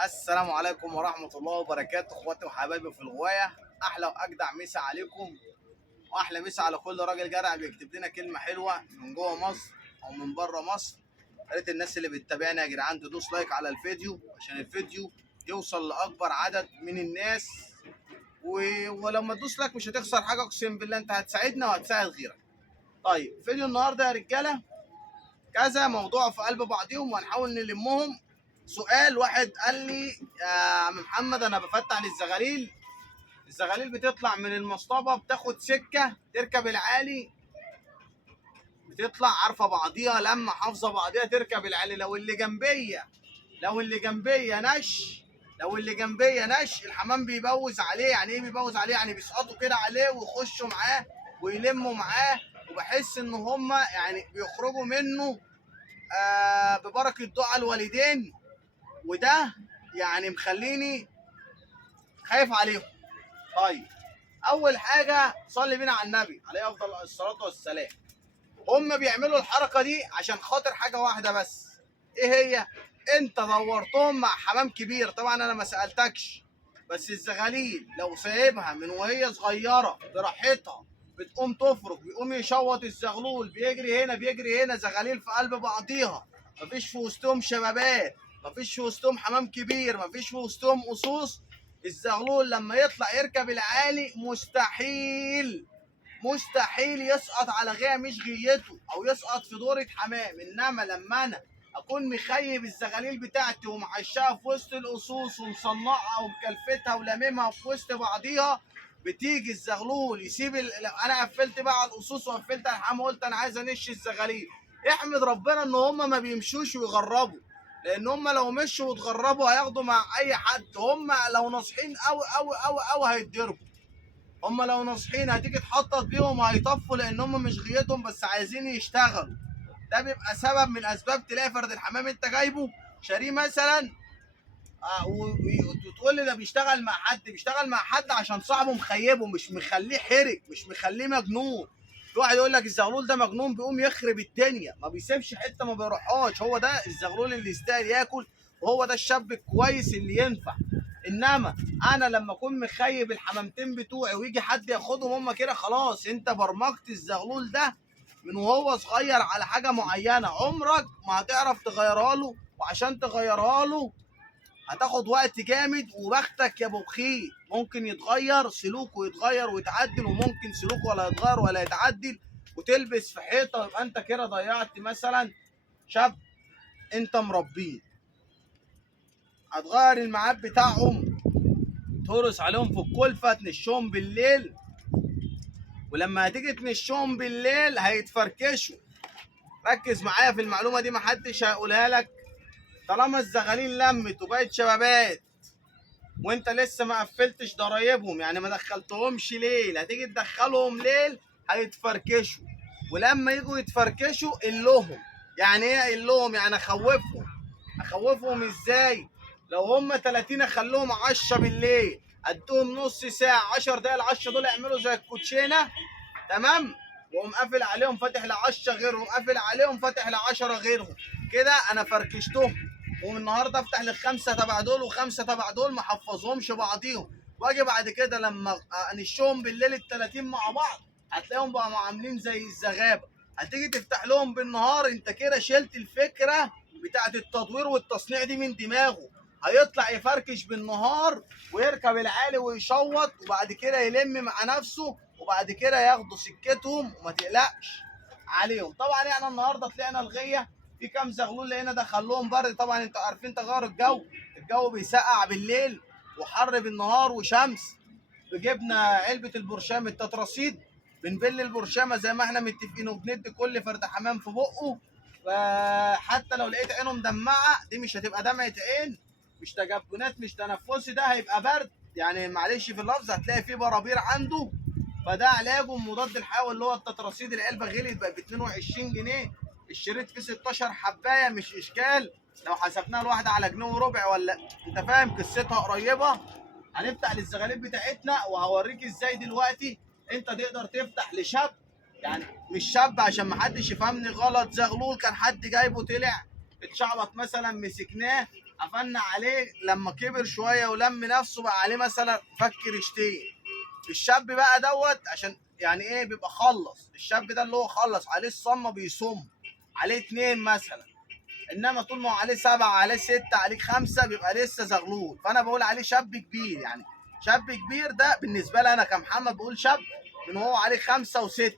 السلام عليكم ورحمة الله وبركاته، اخواتي وحبايبي في الغواية. احلى واجدع مسا عليكم، واحلى مسا على كل راجل جدع بيكتب لنا كلمة حلوة من جوه مصر او من بره مصر. يا ريت الناس اللي بتتابعنا يا جدعان تدوس لايك على الفيديو عشان الفيديو يوصل لاكبر عدد من الناس. ولما تدوس لايك مش هتخسر حاجة، اقسم بالله انت هتساعدنا وهتساعد غيرك. طيب فيديو النهارده يا رجالة كذا موضوع في قلب بعضهم وهنحاول نلمهم. سؤال واحد قال لي يا عم محمد انا بفتح للزغاليل، الزغاليل بتطلع من المصطبه بتاخد سكه تركب العالي، بتطلع عارفه بعضيها لما حافظه بعضيها تركب العالي. لو اللي جنبيه نش الحمام بيبوز عليه. يعني ايه بيبوز عليه؟ يعني بيسقطوا كده عليه ويخشوا معاه ويلموا معاه، وبحس ان هم يعني بيخرجوا منه ببركه دعاء الوالدين، وده يعني مخليني خايف عليهم. طيب اول حاجه صلي بينا على النبي عليه افضل الصلاه والسلام. هم بيعملوا الحركه دي عشان خاطر حاجه واحده بس، ايه هي؟ انت دورتهم مع حمام كبير، طبعا انا ما سالتكش، بس الزغاليل لو سايبها من وهي صغيره براحتها بتقوم تفرك، بيقوم يشوط الزغلول، بيجري هنا بيجري هنا، زغاليل في قلب بعضيها، مفيش في وسطهم شبابات، مفيش في وسطهم حمام كبير، مفيش في وسطهم قصوص. الزغلول لما يطلع يركب العالي مستحيل يسقط على غايه مش غيته او يسقط في دورة حمام. انما لما انا اكون مخيب الزغاليل بتاعتي ومعشاها في وسط القصوص ومصنعها ومكلفتها ولاممها في وسط بعضيها، بتيجي الزغلول يسيب انا قفلت بقى على القصوص وقفلت على الحمام وقلت انا عايز انش الزغاليل. احمد ربنا ان هم ما بيمشوش ويغربوا، لان هم لو مشوا واتغربوا هياخدوا مع اي حد. هم لو ناصحين قوي قوي قوي قوي هيتضربوا. هم لو ناصحين هتيجي تحطط بيهم هيطفوا، لان هم مش غيتهم بس عايزين يشتغلوا. ده بيبقى سبب من اسباب تلاقي فرد الحمام انت جايبه شاريه مثلا وتقول لي ده بيشتغل مع حد عشان صاحبه مخيبه، مش مخليه حرج، مش مخليه مجنون. في واحد يقول لك الزغلول ده مجنون بيقوم يخرب الدنيا، ما بيسيبش حته ما بيروحهاش. هو ده الزغلول اللي يستاهل ياكل، وهو ده الشاب الكويس اللي ينفع. انما انا لما اكون مخيب الحمامتين بتوعي ويجي حد ياخدهم هم كده، خلاص انت برمجت الزغلول ده من وهو صغير على حاجه معينه، عمرك ما هتعرف تغيرها له، وعشان تغيرها له هتاخد وقت جامد. وبختك يا ابو بخيت ممكن يتغير سلوكه، يتغير ويتعدل، وممكن سلوكه ولا يتغير ولا يتعدل وتلبس في حيطه، ويبقى انت كده ضيعت مثلا شاب انت مربيه. هتغير الميعاد بتاعهم، تهرس عليهم في الكلفه، تنشهم بالليل، ولما هتيجي تنشهم بالليل هيتفركشوا. ركز معايا في المعلومه دي، محدش هيقولها لك. طالما الزغالين لمت وبقت شبابات وانت لسه ما قفلتش ضرايبهم، يعني ما دخلتهمش ليل، هتيجي تدخلهم ليل هيتفركشوا. ولما يجوا يتفركشوا قلهم. يعني ايه قلهم؟ يعني اخوفهم ازاي؟ لو هم 30 اخليهم 10 بالليل، ادوهم نص ساعه 10 دقايق، ال 10 دول يعملوا زي الكوتشينه، تمام، واقوم قافل عليهم فاتح ل 10 غيرهم، قافل عليهم فاتح ل 10 غيرهم، كده انا فركشتهم. ومن النهارده افتح للخمسه تبع دول وخمسه تبع دول، ما احفظهمش بعضيهم. واجي بعد كده لما انشهم بالليل ال 30 مع بعض هتلاقيهم بقوا عاملين زي الزغابه. هتيجي تفتح لهم بالنهار، انت كده شلت الفكره بتاعت التطوير والتصنيع دي من دماغه. هيطلع يفركش بالنهار ويركب العالي ويشوط، وبعد كده يلم مع نفسه، وبعد كده ياخدوا سكتهم وما تقلقش عليهم. طبعا احنا النهارده طلعنا الغيه في كام زغلول لقينا دخلهم برد. طبعا انتوا عارفين تغير الجو بيسقع بالليل وحر بالنهار وشمس. جبنا علبه البرشام التتراسيد، بنبل البرشامه زي ما احنا متفقين، وبندي كل فرد حمام في بقه. فحتى لو لقيت عينه مدمعه دي مش هتبقى دمعه عين، مش تجبنات، مش تنفسي، ده هيبقى برد، يعني معلش في اللفظ هتلاقي فيه برابير عنده. فده علاجه مضاد الحيوي اللي هو التتراسيد. العلبه غليت بقت ب 22 جنيه، الشريط فيه 16 حبايه، مش اشكال لو حسبناها الواحده على جنيه وربع، ولا انت فاهم قصتها قريبه. هنفتح للزغاليل بتاعتنا وهوريك ازاي دلوقتي انت تقدر تفتح لشاب، يعني مش شاب عشان محدش يفهمني غلط، زغلول كان حد جايبه طلع اتشعبط مثلا مسكناه قفلنا عليه لما كبر شويه ولم نفسه بقى عليه مثلا فك ريشتين. الشاب بقى دوت عشان يعني ايه بيبقى خلص، الشاب ده اللي هو خلص عليه الصمه بيصم عليه 2 مثلا. انما طول ما هو عليه 7 عليه 6 عليه 5 بيبقى لسه زغلول. فانا بقول عليه شاب كبير، يعني شاب كبير ده بالنسبه لي انا كمحمد بقول شاب من هو عليه 5 و6،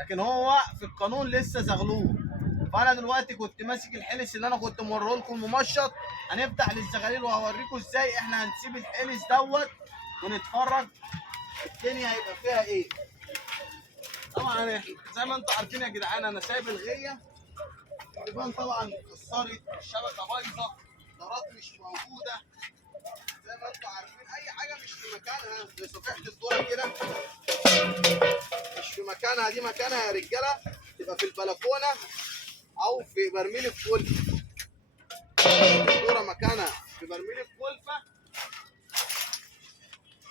لكن هو في القانون لسه زغلول. فانا دلوقتي كنت ماسك الحلس اللي انا كنت موريه لكم ممشط، هنفتح للزغاليل وهوريكم ازاي احنا هنسيب الحلس دوت ونتفرج الدنيا هيبقى فيها ايه. طبعا زي ما انتم عارفين يا جدعان انا سايب الغيه، الريبان طبعا اتكسرت، الشبكه بايظه، دارات مش موجوده، زي ما انتم عارفين اي حاجه مش في مكانها. زي صفيحه الذره كده مش في مكانها، دي مكانها يا رجاله تبقى في البلكونه او في برميل الكلفه. الذره مكانها في برميل الكلفه.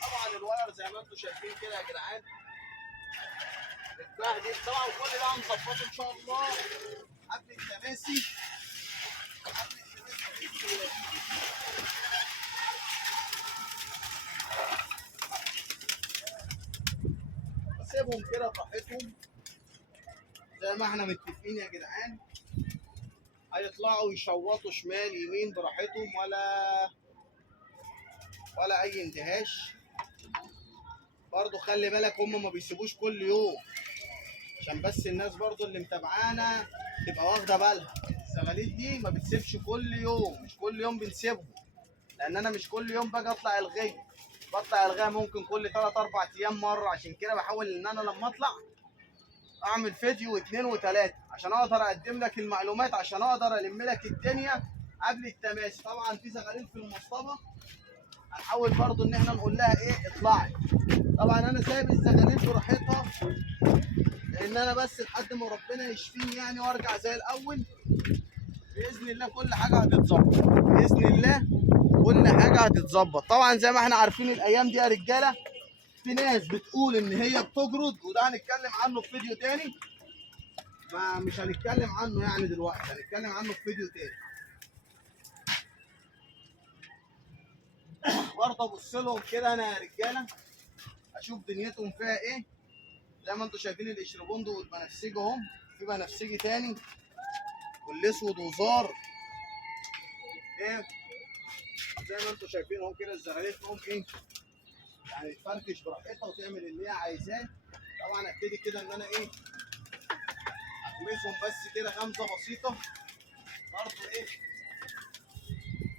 طبعا الواير زي ما انتم شايفين كده يا جدعان اتبهدل. طبعا كل ده هنظبطه ان شاء الله قبل التماسي. اسيبهم كده براحتهم زي ما احنا متفقين يا جدعان. هيطلعوا يشوطوا شمال يمين براحتهم ولا اي اندهاش. برضو خلي بالك هم ما بيسيبوش كل يوم، عشان بس الناس برضو اللي متابعانا تبقى واخده بالها. الزغاليل دي ما بتسيبش كل يوم، مش كل يوم بنسيبهم، لان انا مش كل يوم باجي اطلع الغيه. بطلع الغيه ممكن كل 3 4 ايام مره. عشان كده بحاول ان انا لما اطلع اعمل فيديو 2 و3 عشان اقدر اقدم لك المعلومات، عشان اقدر الم لك الدنيا قبل التماسي. طبعا في زغاليل في المصطبه هنحاول برضو ان احنا نقول لها ايه اطلعي. طبعا انا سايب الزغاليل براحتها لان انا بس لحد ما ربنا يشفيني يعني وارجع زي الاول باذن الله. كل حاجه هتتظبط باذن الله، كل حاجه هتتظبط. طبعا زي ما احنا عارفين الايام دي يا رجاله في ناس بتقول ان هي بتجرد، وده هنتكلم عنه في فيديو تاني، ما مش هنتكلم عنه يعني دلوقتي، هنتكلم عنه في فيديو تاني. برضه ابص لهم كده انا يا رجاله اشوف دنيتهم فيها ايه. زي ما انتم شايفين الاشربوند والبنفسجي اهم، في بنفسجي تاني والاسود وزار ايه. زي ما انتم شايفين اهو كده الزغاليل فيهم ايه، يعني تفركش براحتها وتعمل اللي هي عايزاه. طبعا ابتدي كده ان انا ايه اغمسهم بس كده غمزه بسيطه برضه ايه،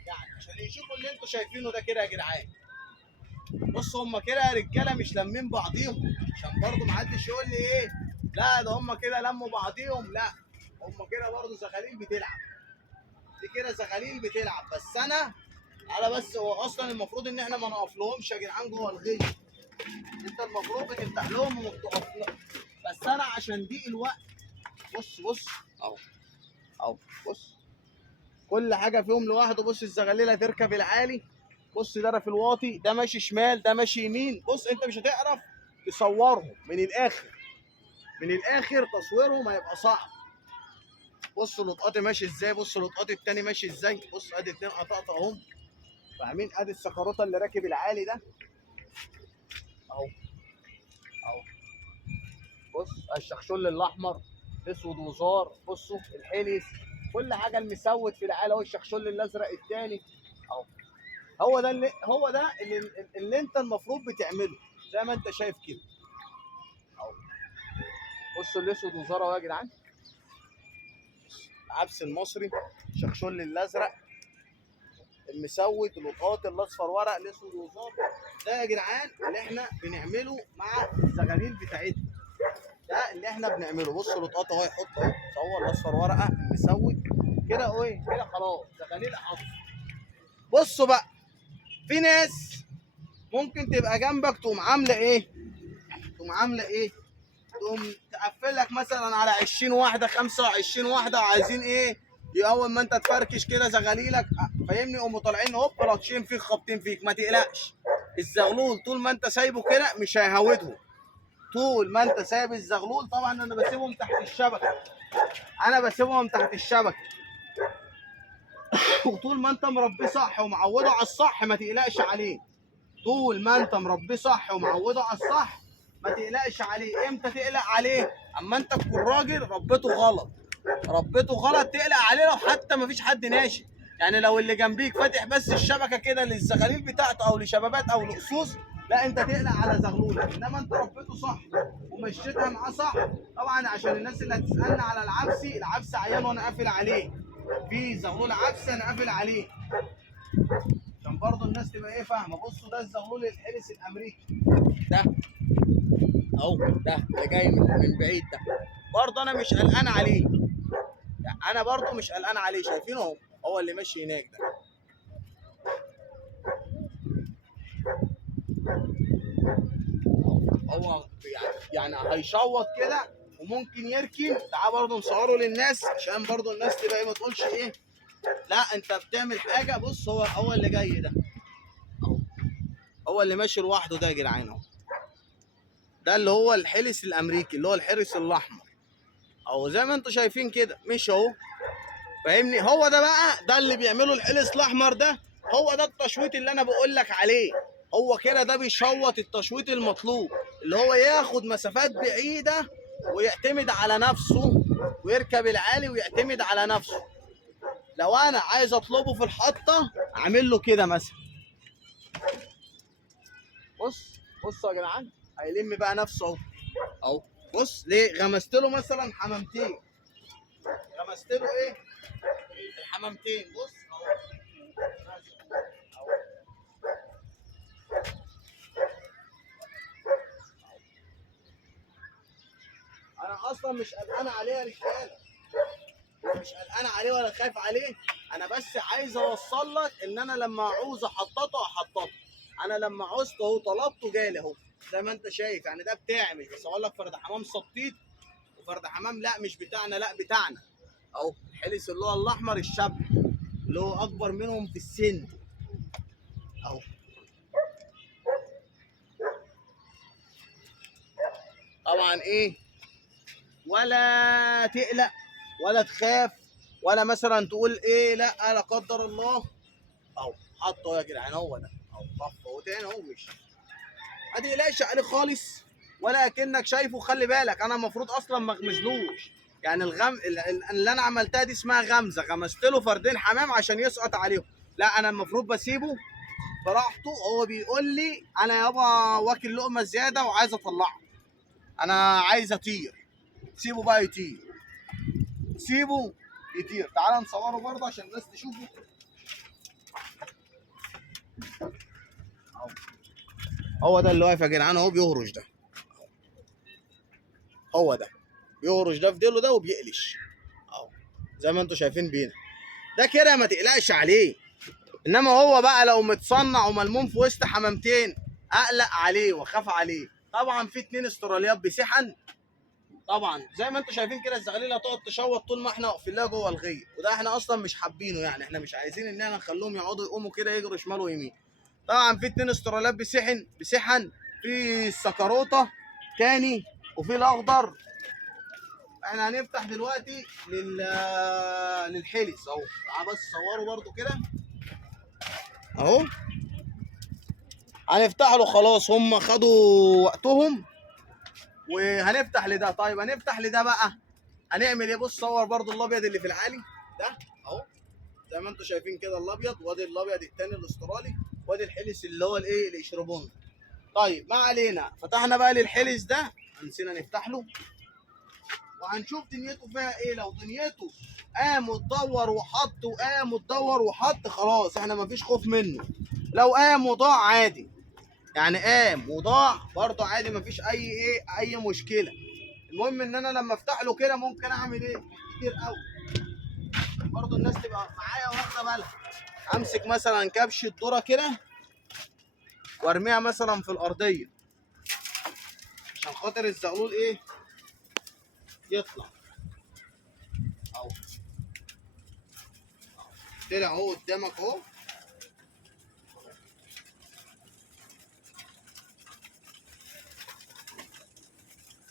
يعني عشان يشوفوا اللي انتم شايفينه ده كده يا جدعان. بصوا هم كده يا رجاله مش لامين بعضيهم، عشان برضه محدش يقول لي ايه لا ده هم كده لموا بعضيهم، لا هم كده برضه زغاليل بتلعب، دي كده زغاليل بتلعب. بس انا بس هو اصلا المفروض ان احنا ما نقفلهمش يا جدعان جوه الغيه. انت المفروض بتفتح لهم وما بتقفلهمش، بس انا عشان ضيق الوقت. بص اهو اهو بص كل حاجه فيهم لوحده. بص الزغاليل هتركب العالي، بص ده في الواطي، ده ماشي شمال ده ماشي يمين. بص انت مش هتعرف تصورهم من الاخر، من الاخر تصويرهم هيبقى صعب. بص لطقاطي ماشي ازاي، بص لطقاطي التاني ماشي ازاي. بص ادي 2 قطاطه اهم فاهمين. ادي السكروته اللي راكب العالي ده اهو اهو. بص الشخشول الاحمر اسود وزار، بصوا الحلس كل حاجه المسود في العالي اهو. الشخشول الازرق التاني اهو. هو ده اللي انت المفروض بتعمله زي ما انت شايف كده اهو. بصوا الاسود وزاره اهو يا جدعان، العبس المصري، شخشول الازرق المسود، اللقاط الاصفر ورق، الاسود وزار. ده يا جدعان اللي احنا بنعمله مع الزغاليل بتاعتنا، ده اللي احنا بنعمله. بصوا لقاط اهو يحط اهو صور الاصفر ورقه المسود كده اهو كده خلاص زغاليل احط. بصوا بقى في ناس ممكن تبقى جنبك تقوم عامله ايه، تقوم عامله ايه، تقوم تقفل لك مثلا على 20 واحده 25 واحده وعايزين ايه، اول ما انت تفركش كده زغاليلك فاهمني يقوموا طالعين هوب لطشين فيك خابطين فيك. ما تقلقش، الزغلول طول ما انت سايبه كده مش هيهودهم. طول ما انت سايب الزغلول، طبعا انا بسيبهم تحت الشبكه، انا بسيبهم تحت الشبكه وطول ما انت مربيه صح ومعوده على الصح ما تقلقش عليه. طول ما انت مربيه صح ومعوده على الصح ما تقلقش عليه. امتى تقلق عليه؟ اما انت تكون راجل ربيته غلط، ربيته غلط تقلق عليه لو حتى ما فيش حد ناشئ. يعني لو اللي جنبيك فاتح بس الشبكه كده للزغاليل بتاعته او لشبابات او لقصوص، لا انت تقلق على زغلوله. انما انت ربيته صح ومشيتها معاه صح. طبعا عشان الناس اللي هتسالنا على العبسي، العبسي عيان وانا قافل عليه. في زغلول عبسي انا قافل عليه عشان برضه الناس تبقى ايه فاهمه. بصوا ده الزغلول الحلس الامريكي ده اهو، ده اللي جاي من بعيد ده برضه انا مش قلقان عليه. يعني انا برضه مش قلقان عليه، شايفينه اهو، هو اللي ماشي هناك ده. هو يعني هيشوط كده وممكن يركن. تعال برضه نصوره للناس عشان برضه الناس تبقى ايه ما تقولش ايه لا انت بتعمل حاجه. بص هو اللي جاي ده اهو، هو اللي ماشي لوحده ده يا جدعان اهو. ده اللي هو الحلس الامريكي اللي هو الحرس الاحمر اهو، زي ما انتم شايفين كده مش اهو، فاهمني؟ هو ده بقى ده اللي بيعمله الحلس الاحمر ده. هو ده التشويط اللي انا بقول لك عليه. هو كده ده بيشوط التشويط المطلوب، اللي هو ياخد مسافات بعيده ويعتمد على نفسه ويركب العالي ويعتمد على نفسه. لو انا عايز اطلبه في الحطه اعمل له كده مثلا. بصوا يا جدعان هيلم بقى نفسه اهو اهو. بص ليه غمست له مثلا حمامتين، غمست له ايه الحمامتين. بص اهو اهو. انا اصلا مش قلقان عليه يا رجاله، مش قلقان عليه ولا خايف عليه. انا بس عايز اوصل لك ان انا لما عاوز احططه احططه. انا لما عوزته اهو طلبته جالي اهو زي ما انت شايف. يعني ده بتاعي، مش بس اقول لك فرد حمام سطيت وفرد حمام لا مش بتاعنا، لا بتاعنا اهو. الحلس اللي هو الاحمر الشاب اللي هو اكبر منهم في السن اهو. طبعا ايه ولا تقلق ولا تخاف ولا مثلا تقول ايه لا لا قدر الله اهو. حطه يا جدعان هو ده اهو، طف اهو تاني اهو. مش ما تقلقش عليه خالص ولا اكنك شايفه. خلي بالك انا المفروض اصلا ما اغمزلوش. يعني اللي انا عملتها دي اسمها غمزه، غمزت له فردين حمام عشان يسقط عليهم. لا انا المفروض بسيبه براحته. هو بيقول لي انا يابا واكل لقمه زياده وعايز اطلعه، انا عايز اطير. سيبه بقى يطير، سيبه يطير. تعال نصوره برضه عشان الناس تشوفه اهو. هو ده اللي واقف يا جدعان اهو بيهرش ده، هو ده بيهرش ده في ديله ده وبيقلش اهو زي ما انتم شايفين بينا. ده كده ما تقلقش عليه. انما هو بقى لو متصنع وملموم في وسط حمامتين اقلق عليه واخاف عليه. طبعا في 2 استراليات بسحن طبعا زي ما انتم شايفين كده. الزغاليل هتقعد تشوط طول ما احنا واقفين لها جوه الغيه، وده احنا اصلا مش حابينه. يعني احنا مش عايزين ان احنا نخليهم يقعدوا يقوموا كده يجروا شمال ويمين. طبعا في 2 استراليات بسحن في السكروطه تاني وفي الاخضر. احنا هنفتح دلوقتي للحلس اهو. تعال بس صوروا برضو كده اهو. هنفتح له خلاص، هم خدوا وقتهم وهنفتح لده. طيب هنفتح لده بقى هنعمل ايه؟ بص صور برضو الابيض اللي في العالي ده اهو زي ما انتم شايفين كده الابيض، وادي الابيض الثاني الاسترالي، وادي الحلس اللي هو الايه الاشربون. طيب ما علينا، فتحنا بقى للحلس ده نسينا نفتح له وهنشوف دنيته فيها ايه. لو دنيته قام وتدور وحط وقام وتدور وحط خلاص احنا مفيش خوف منه. لو قام وضاع عادي، يعني قام وضاع برضه عادي مفيش اي مشكله. المهم ان انا لما افتح له كده ممكن اعمل ايه كتير قوي برضه الناس تبقى معايا واخده بالها. امسك مثلا كبش الذره كده وارميها مثلا في الارضيه عشان خاطر الزغلول ايه يطلع اهو. طلع اهو قدامك اهو.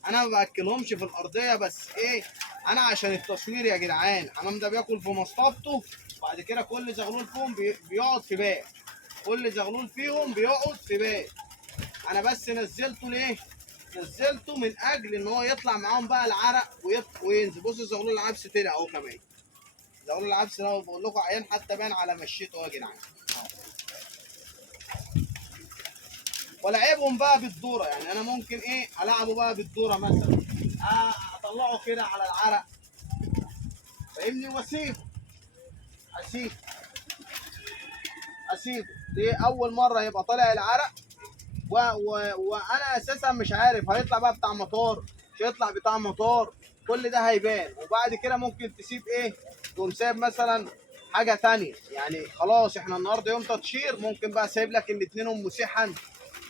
انا ما باكلهمش في الارضيه بس ايه، انا عشان التصوير يا جدعان. الحمام ده بياكل في مصطبته بعد كده كل زغلول فيهم بيقعد في باب، كل زغلول فيهم بيقعد في باب. انا بس نزلته ليه؟ نزلته من اجل ان هو يطلع معاهم بقى العرق وينزل. بصوا زغلول العبس طلع اهو كمان. زغلول العبس ده بقول لكم عيان حتى باين على مشيته يا جدعان. والعبهم بقى بالدوره، يعني انا ممكن ايه العبه بقى بالدوره مثلا، اطلعه كده على العرق فاهمني، واسيبه اسيبه اسيبه ليه؟ اول مره يبقى طالع العرق وانا اساسا مش عارف هيطلع بقى بتاع موتور مش هيطلع بتاع موتور، كل ده هيبان. وبعد كده ممكن تسيب ايه، تقوم سايب مثلا حاجه تانية. يعني خلاص احنا النهارده يوم تطشير، ممكن بقى سايب لك الاثنين ام مسحن،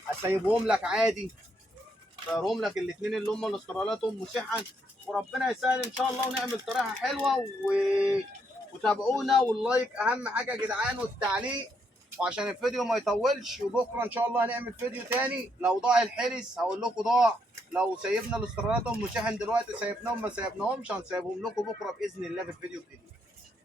هسيبهم لك عادي، طيرهم لك الاثنين اللي هم الاسترالات ام مسحن، وربنا يسهل ان شاء الله ونعمل طريقه حلوه وتابعونا. واللايك اهم حاجه يا جدعان، والتعليق، وعشان الفيديو ما يطولش. وبكره ان شاء الله هنعمل فيديو تاني. لو ضاع الحرس هقول لكم ضاع، لو سيبنا الاسترالات ام مسحن دلوقتي سيبناهم، ما سيبناهمش هنسيبهم لكم بكره باذن الله في الفيديو الجديد.